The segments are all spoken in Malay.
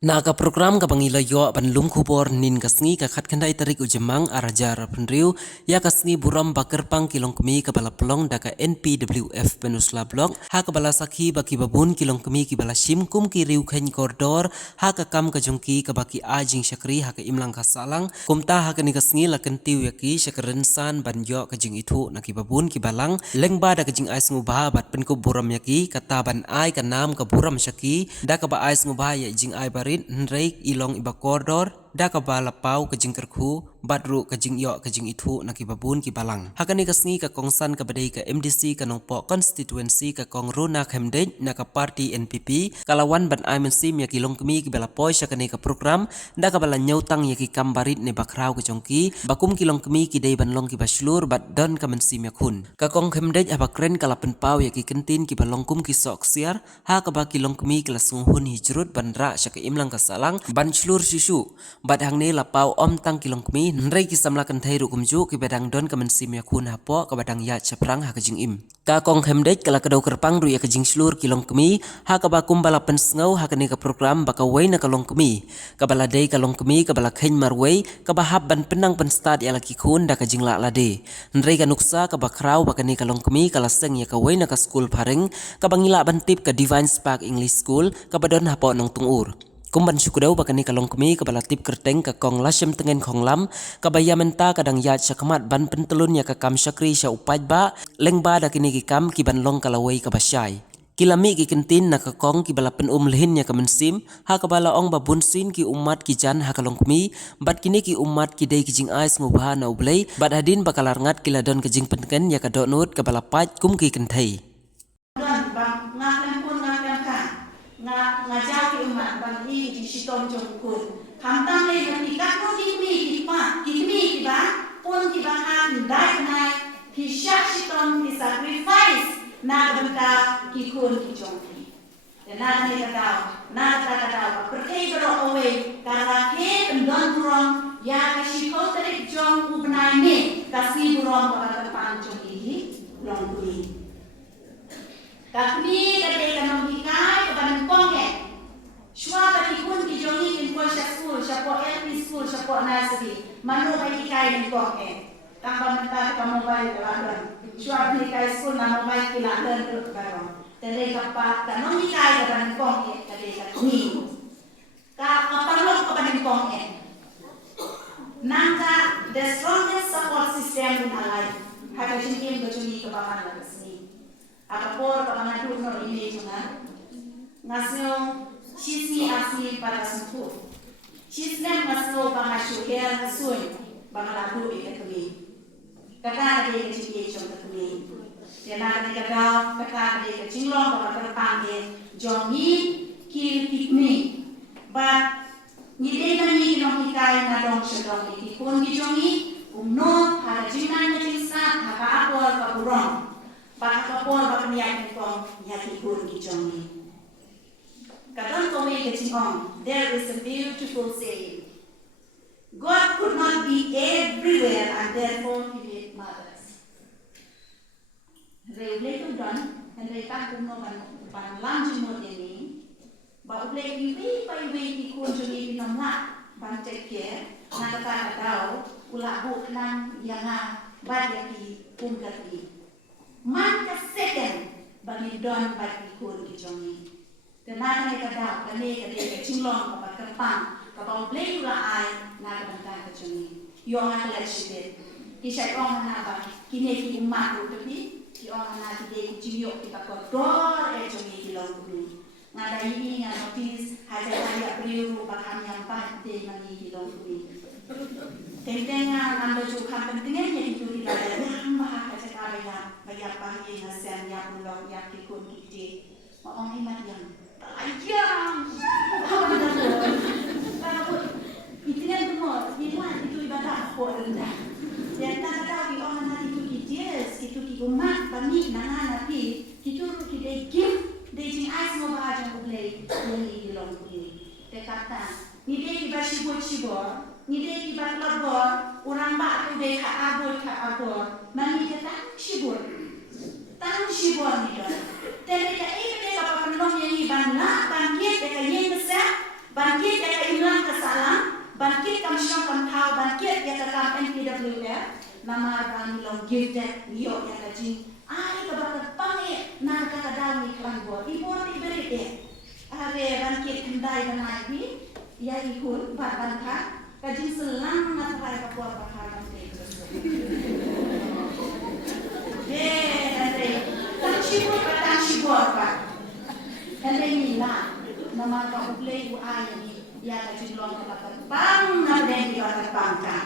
Naga program kabangi layo ban lum kubor nin kasngi ka khat khandai tarik ujemang arajar penriu ya kasngi buram bakar pang kilong kemi kabala pelong daka NPWF penusla blok ha kabala sakhi baki babun kilong kemi kibala simkum ki riu khen koridor ha ka kam ka jongki ka baki ajing syakri ha ka imlang ka salang kumta ha ka ni kasngi la kentiu yaki syakren san ban yo ka jing itu na ki babun ki balang lengba da ka jing ais ngubah bat pen ko buram yaki kata ban ai ka nam ka buram syaki da ka ba ais ngubah ya jing ai bari Nrek ilong iba koridor da ka bala pau ka jing kerku badru ka jing yo ka jing itu na ki babun ki balang hakani ka sngi ka kongsan ka badai ka MDC ka nongpo constituency ka kong runa khemdej na ka party NPP kalawan ban IMC ya ki long kemi ki bala poi sakani ka program da ka bala nyautang ya ki kambarit ne bakrau ka jongki bakum ki long kemi ki dei ban long ki baslur bat don ka mensim ya kun ka kong khemdej aba kren kala pen pau ya ki kentin ki balong kum ki sok siar ha ka ba ki long kemi ki la sunghun hijrut ban ra saka imlang ka salang ban slur sisu bat hang ne lapau om tang kilong kemi nrei ki samla kan thai ru kumju ki bedang don ka mensim ya kun hapo ka badang ya chaprang ha ka jing im ka kong hemdej kala kadau kerpang ru ya ka jing slur kilong kemi ha ka ba kum bala pen sngo ha ka ne ka program ba ka wei na kalong kemi ka bala dei kalong kemi ka bala khen marwei ka ba hab ban penang pen start ya la ki kun da ka jing la de nrei ka nuksa ka ba krau ba ka ne kalong kemi kala seng ya ka wei na ka school pareng ka bangila ban tip ka Divine Spark English School ka badon hapo nang tungur kumban syukudau bakani kalong kemi kabala tip kerteng ka kong lasem tengen kong lam kabaya menta kadang yat syakmat ban pentelun ya ka kam syakri sya upaj ba lengba da kini ki kam ki ban long kalawai ka basyai kilami ki kentin na ka kong ki bala pen lehin ya ka mensim ha kabala ong babun sin ki umat ki jan ha kalong kemi bat kini ki umat ki dei ki jing ais ngubha na ublei bat hadin bakalar ngat kiladon ka jing penken ya ka donut kabala paj kum ki kenthai ngajar ke umat bagi di sitom jongkun kamtang le yang ikat no kimi ki ba pun ki ba han dai nai ki syak sitom ki sacrifice na benta ki kun ki jongki dan na ne kata perkai bero away karena ke pendon burong ya ka sikau tarik jong ubnai ne kasi burong pada depan jong ini long kui Kakni kadai kanong hikai kepada kongke. Shua bagi pun kijongi in Polsha School, Shapo LP School, Shapo Nursery. Manu bagi hikai in kongke. Tanpa mentah ke mobile keladan. Shua bagi hikai school na mobile keladan ke barong. Tadai kapat kanong hikai kepada kongke kadai kakni. Kaparlok kepada kongke. Nangka the strongest support system in our life. Haka jinkim kejongi kebahan lagasni. Akapor kapangadu no image nga ngasno chisni asni para suntu chisnem ngasno pangashu her hasun bangalagu ikatumi kata de kecil chong katumi tena de kata de kecilong bangalagu jongi kil pikni but ni no hikai na dong shadong ki kun ki jongi umno hara jinan na jinsa haka apor kaburong baka kapor baka niyak kong nyaki kun ki jongi kadang kowe kecingong there is a beautiful saying God could not be everywhere and therefore he made mothers reule tu don and re tak kumno ban lanjut mo ini ba ule iwi pa iwi ki kun jongi pinamla ban take care na kata daw ula bu nan yanga ba yaki kumkati man ka second bagi don bagi kun ki jongi kenana ne kada kane kade ke chinglong ka kerpang ka bang play ula ai na ka banta ka jongi yo nga la shibet ki sai ong na ba kine ki umma ru tepi ki ong na ki de ki jiyo ki ka ko dor e jongi ki long ku nga dai ni nga notice haja ya priu ba kan yang pa de mani ki long ku tentenga ando ju kan pentingnya jadi tu di dalam hamba ka sekali ya bayar pagi nasian ya pulau ya kikun kiti orang hemat yang tajam karena pun itu kan semua itu ibadah kok rendah dan tak tahu di orang nanti itu kijes itu kikumat bani nana nabi itu kita give de jing ais mo ba jang ublei ni long ni te kata ni de ki ba shibor ni de ki ba labor orang ba tu de ka abor mani ke tang shibor ni do tele ka e de ka pa long ni ban na ban ke de ka yin sa ban ke ban thao ban kiet ya ka NPWF nama ban long give that yo ya ka jing ai ka ba pange na ka daw ni klan bo ibo ti beri e are ban kiet kendai ban ai bi ya ikut ban ka jing selang na trai ka po ba ka ban te de tang shibo pa dan ni la nama ka uplay u ai ni ya ka jing long ka bang na den di ka bang ka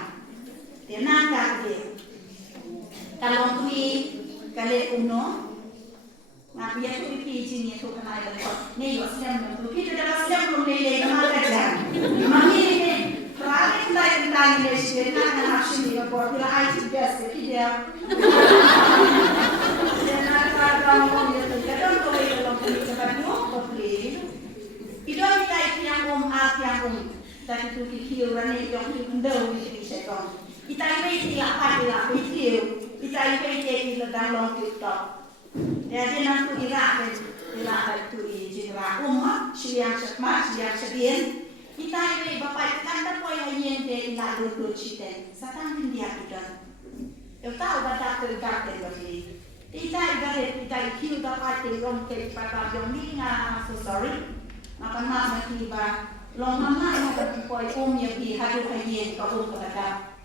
de na ka de kalau kui kale uno na biya tu pi jini tu kana ila ko ne yo sem tu pi da sem lu le ma ka ja ma ni ne prale ndai le shi na na shi ni ko pila ai ti best pi dia na ka da mo ni tu ka don ko le lo ni ka ba no ko ple idon tai tiang a tiang dari tu kikir rani yang hindau ni sekon itai pe ti la pa ti la pe ti itai pe ti la dang long tiktok jadi nan tu ira tu i jinra siang sakma siang sedien itai pe bapai kan ta po ya yen te ila do chiten satang dia idon eu tahu baca terdekat dari itai kiu da pa ti long te pa yong ni nga so sorry maka na tiba long mama yang berpikir ya di hari kajian kau berkata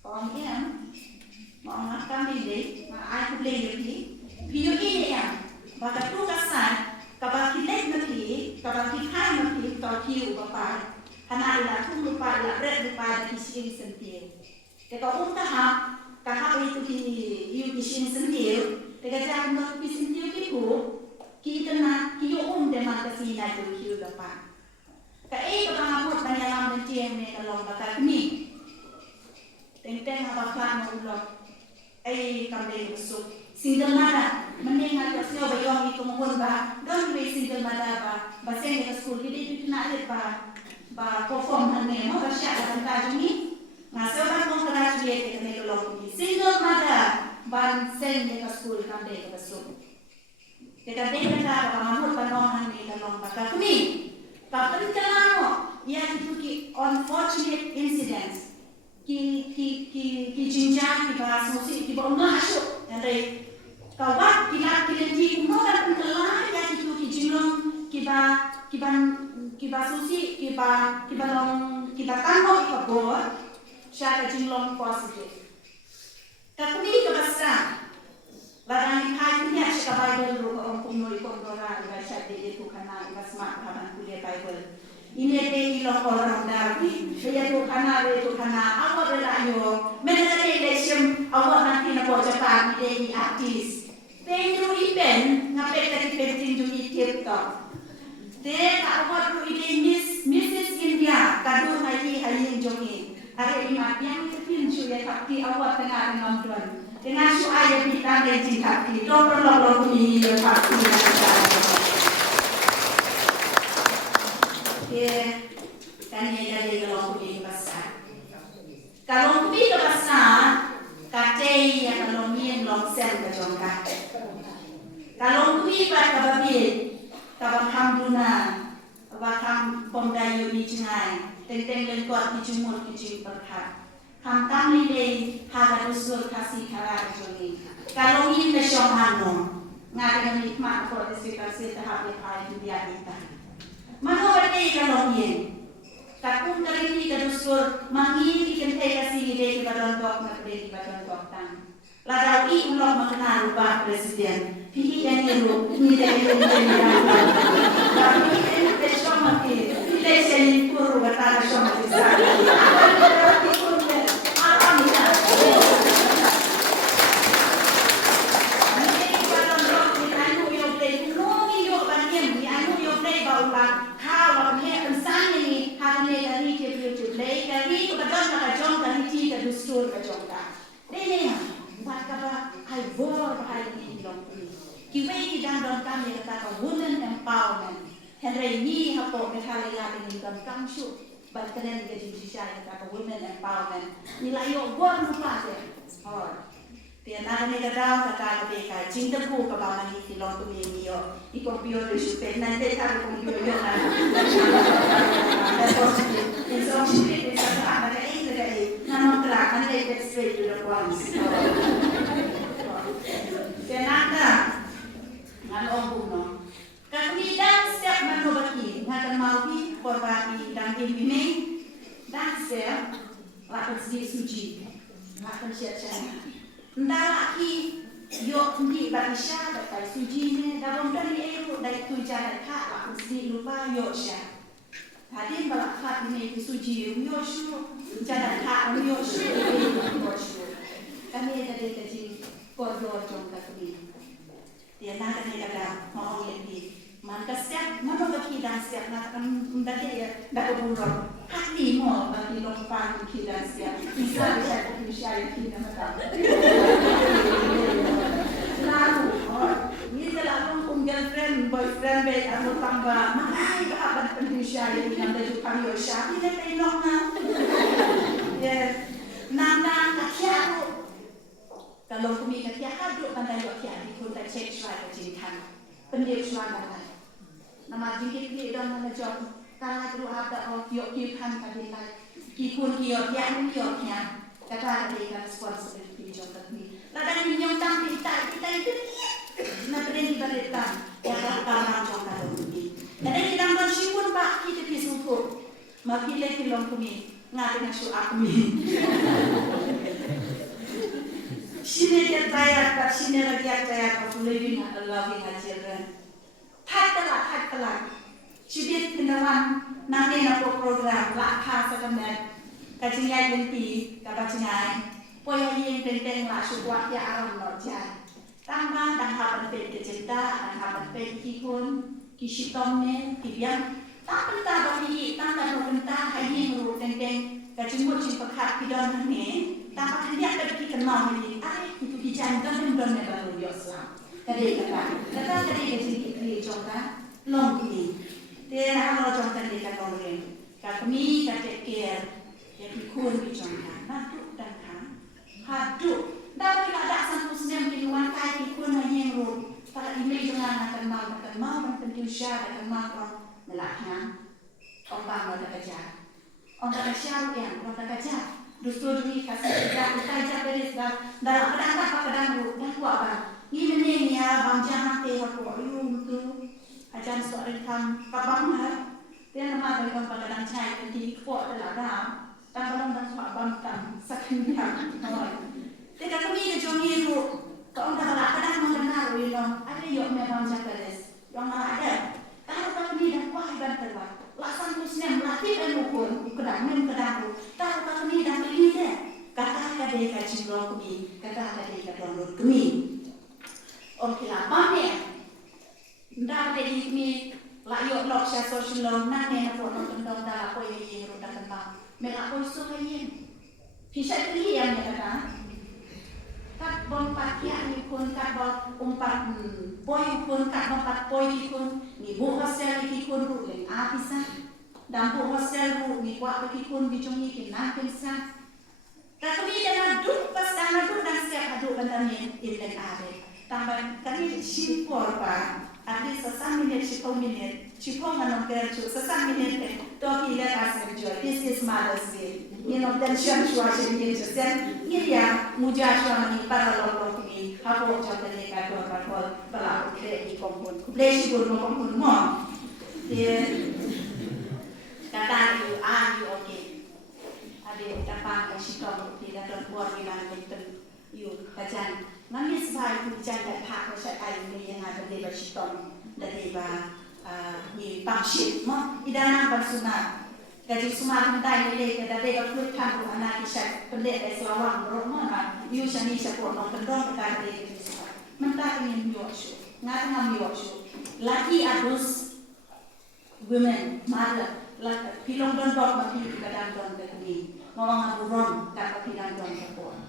orang yang mau makan ini aku beli lagi video ini yang pada tu kesan kabar kilet nanti kabar kikai nanti kau kiu bapa karena ilah tu lupa ilah berat lupa di sini sendiri kalau kahap itu di sini sendiri jangan mau di sendiri kita nak kiu demak kesini tu kiu bapa Kai ka mga banyalam ng GMA kalong batak ni. Teng apa plan mo ulo. Ay kambe usuk. Single mother, meningat ka siya ba yung itong ba? Don't be single mother ba? Baseng ka school hindi pinalit ba perform hangin mo ba siya ang tajong ni? Nga siya ba mong graduate ka may kalong ni. Single mother, ban seng ka school kambe ka usuk. Kita dengar ka mga panong hangin kalong batak ni. Kapag kalamo, yan itu ki unfortunate incidents, ki jinjang, ki bahasusi, ki baunaso, yang dari kawat ki moda kalama yan itu ki jinglong, ki bahasusi, ki balong, ki batano ikabor, siya ki jinglong positive. Kapag kabasa, ladang kahit niya siya Bible ro ang punoy kondora iba siya dito kana iba smart haban kuliah Bible ini de ilo orang dari dia tu kana awak belayo mengenai lesson awak nanti nak baca pagi de artis tentu ipen ngapet tadi penting tu TikTok de awak tu ide Mrs India kadu hari jogi hari imat yang itu ya tapi awak tengah nonton dengan suaya kita dan jika kita perlu ini pasti kan ini dari kalau ini besar kalau ini besar kacai yang kalau mien longsel ke jongka kalau ini pada kabin kabang hamduna kabang pemdayu di cengai tenteng lengkot di jumur di jumperkat Hamtam ni deh harga usul kasih karar joni. Kalau ini nasional, ngaji nikmat kualifikasi tahap yang dia kita. Mana berarti kalau ini, kapung kali ini kedusul mangi kentai kasih ide kepada orang nakde kepada orang tang. Ladau i ulok mengenal Pak Presiden. Pilih yang itu, ini dari tapi ini nasional ini. Pilih saya puru kata nasional women empowerment. Henry ni hapo mekali natin yung kamshu. Balkanan ka di siya yung women empowerment. Nilayo gua lupa siya. Tiyan na ni daw kata ka cinta ko ka ba ni tilong tumiyo. Ikompyo de super nante ta ko kompyo yo na. That's what it is. It's all shit. It's all korban dan ini dan sel lakukan sedikit suci lakukan siap-siap ndak lagi yuk di barisya dari suci ni dalam dari itu dari tujuan tak lakukan sedikit lupa yuk siap hadir balakhat ini suci yuk syu jalan tak yuk syu kami ada di koridor jom kami dia nak ada mau lebih maka setiap mana bagi dan setiap nak menjadi ya dah berurut hati mau bagi lompat bagi dan setiap bisa bisa kita macam lalu ni selalu girlfriend boyfriend baik atau tambah mana apa pendidikan yang ada juga kami usah ini tengok ya nana kaciaru kalau kami kaciaru pandai kaciaru pun tak cek suara cinta pendidikan mana nama jingkit di dalam mana job kalau itu ada yuk kipan kali lagi kipun yuk yang kata ada yang responsibility job kami ladang minyak tam kita itu na peden di balitan ya karena job kami ada kita bersihun pak kita disuruh makile kilong kami ngatin asu kami sini dia tayar pak sini lagi tayar of living and loving our children Hatkalah, cibit kenalan nanti nak program lakha sekambat kacingai benti kabacingai poya yang tenteng lah sukuat ya alam norja tambah dan hapan pet kecinta dan hapan pet kikun kisitomne kibiang tak pentah bagi tambah pentah hai yang ru tenteng kacimut cimpakat pidon ne tambah kendiak bagi kenal ni ai itu bijan dan don ne baru yoslam kadai kecil contoh long ini dia kalau contoh dia kata orang kami kata care yang ikut contoh natu dan hadu dah bila ada santusnya minuman kai ikut hanya yang ru pada imej dengan akan mau penting syar akan mau melakhan orang ada kerja orang kerja yang orang kerja justru ini kasih kerja beres dalam kadang-kadang dan kuat ini menengnya bang jangan tewak orang itu ajar soal kam kabang har dia nama dari kadang cai di kuat adalah dah tambah dan bang kam sakitnya dia kata ni kejongi itu kalau dah kadang mengenal itu ada yang memang cakares yang ada kalau ni dah kuat dan terbuat lasan terusnya melatih dan ukur kadang kalau ni dah beli deh kata dia kaji blog kami kata dia download kami Okey lah, mana? Dah dari ni, layak lok share social nang ni nak buat nonton dah apa yang roda tentang. Mereka pun suka yang. Kisah ini yang kata. Kat bompat ya ni pun kat bompat boy pun kat bompat boy pun ni bu hostel ni pun ru leng apisa. Dan bu hostel ru ni buat bagi pun bijungi kena bisa. Kami dah duduk pas dah duduk dan siap duduk bentar ni ilek ada. Tambah kami sipor pak, ada sesan minit, 10 nganom kerja, sesan minit toh kita kasih jual. This is Mother's Day. Ini nak tension suara ini jadi ini ya mudah suara ini para lelaki ini apa contoh ni kalau pelaku kerja kompon, beli pun kompon mau. Dia kata itu okey. Ada dapat kasih tahu tidak terbuat dengan betul. Yuk kajian. Nanti sebab itu jangan tak percaya ini yang ada di Washington dari di Bangship, di dalam bersunat. Jadi semua kita ini dari dokter kan anak kita pendek Selawang berumur, Yusuf ni sepuluh orang pendong kita dari Yusuf. Mentah ini Yusuf, ngatang Yusuf. Laki adus women, mother, laki pilong don dok mati kita dan don dekuni. Ngomong aburon tak pilang don sepuluh.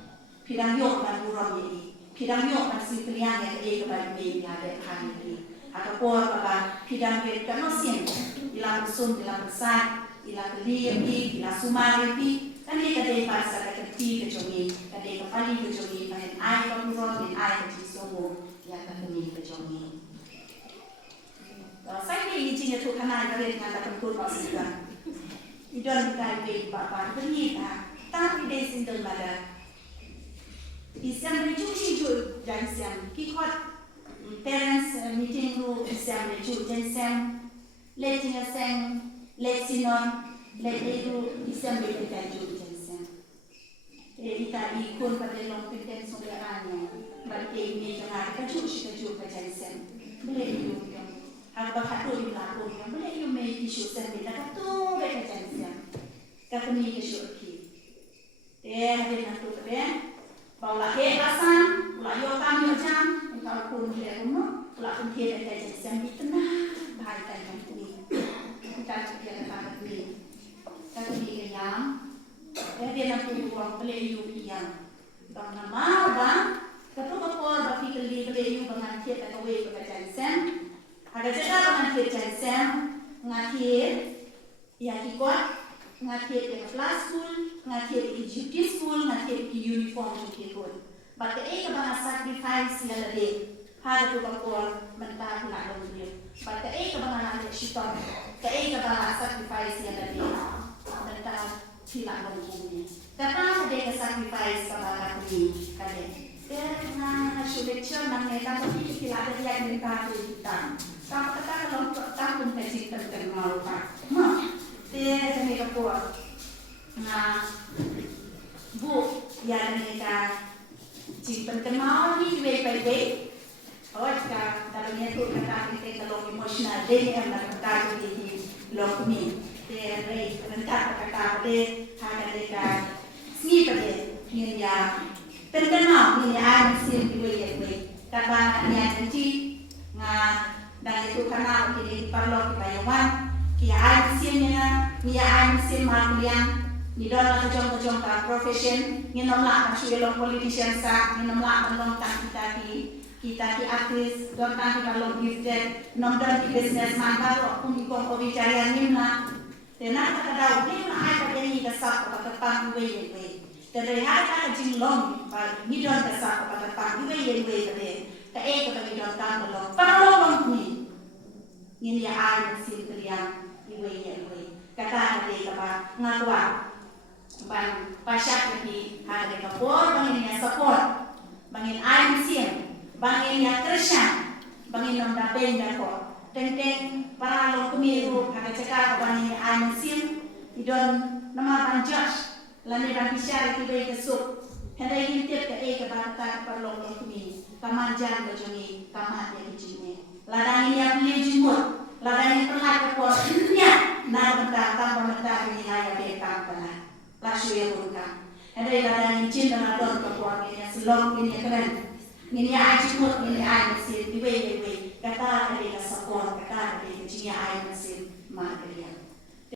Pilang yok dan buron ini. Pidang yok masih pilihan yang kepada ini ada kali ini. Atau por apa pidang itu kan masih ilang sun, ilang besar, ilang beli, ilang sumari ini. Kan dia kadai pasal kadai kejongi, kadai kepali kejongi, panen air keburon dan air kejisomo yang kadai kejongi. Saya ni ingin tu kanai kadai dengan tak tentu masih kan. Idon kadai bapa beri tapi dia sendiri ada. Assembly cuci dan siam. Kikot parents meeting room assembly cuci dan siam. Letting a sang let sinon let itu Desember kita juli jensen. Kita ikut pada long penten soberannya. Bagi ini jangan kita cuci jensen. Boleh itu yang harga hatu itu laku yang boleh itu make isu sen kita tu mereka jensen. Kita ni isu ki. Ada nanti tu bawa kebasan, bawa yo kami jam, kalau pun dia rumah, kalau pun dia ada jensen itu nah bahaya yang ini. Kita kita kata ini. Kita ini yang dia nanti orang beli yang bang nama bang ketua kapor bagi beli bangan kita kawe berjansen ada juga bangan kita jansen ngakhir ya kikot ngakhir ke kelas school ngakhir ke duty school ngakhir ke uniform kikot bagi bang sacrifice yang lebih ada tu kapor mentah nak lagi bagi bang ada shiton bang sacrifice yang lebih mentah tidak berbunyi. Kata dia sacrifice kepada kami, kata dia sudah cuman mereka tapi tidak ada yang mereka berikan. Kamu kata kalau kamu pasti terkenal pak, dia mereka buat, bu yang mereka simpan kenal ni baik-baik. Oh jika dalamnya tu kata kita kalau emosional dia yang kata jadi lokmi. Dia rentak kata dia ada dekat sini pada dia terkenal dia mesin dua kata dia nanti dan itu karena dia perlu kebayawan dia mesin maklian ni dalam kejong profession ni nomlah masyarakat politician sah ni nomlah menonton kita artis dontan kita long gifted nonton businessman baru pun ikut pembicaraan ni Tenang kata dah, ni nak ada jadi kesak pada pang iwe. Dari hari kata jinglong, ni don kesak pada pang iwe tadi. Kata kata ni don kan belum. Perlu ni. Ini dia air mesin teriang iwe. Kata tadi kata ngakwa. Bang pasyak lagi ada kapor, bangin yang support, bangin air mesin, bangin yang kerja, bangin yang dapen dakor. Tentang para long kemiru ada cakap bani ayam sim idon nama banjak lani bang bisyar tiba kesuk hendak ingin tiap ke banta para long kemiru kamanjan berjungi kamat yang dijungi ladang ini yang beli jumut ladang ini pernah kepuasnya nak banta ini ayam bekam pernah lasu ya bukan hendak ladang ini cinta nadon kepuasnya selong ini keren ini ayam jumut ini ayam sim tiba kata dari support kata dari dia ayam mesin material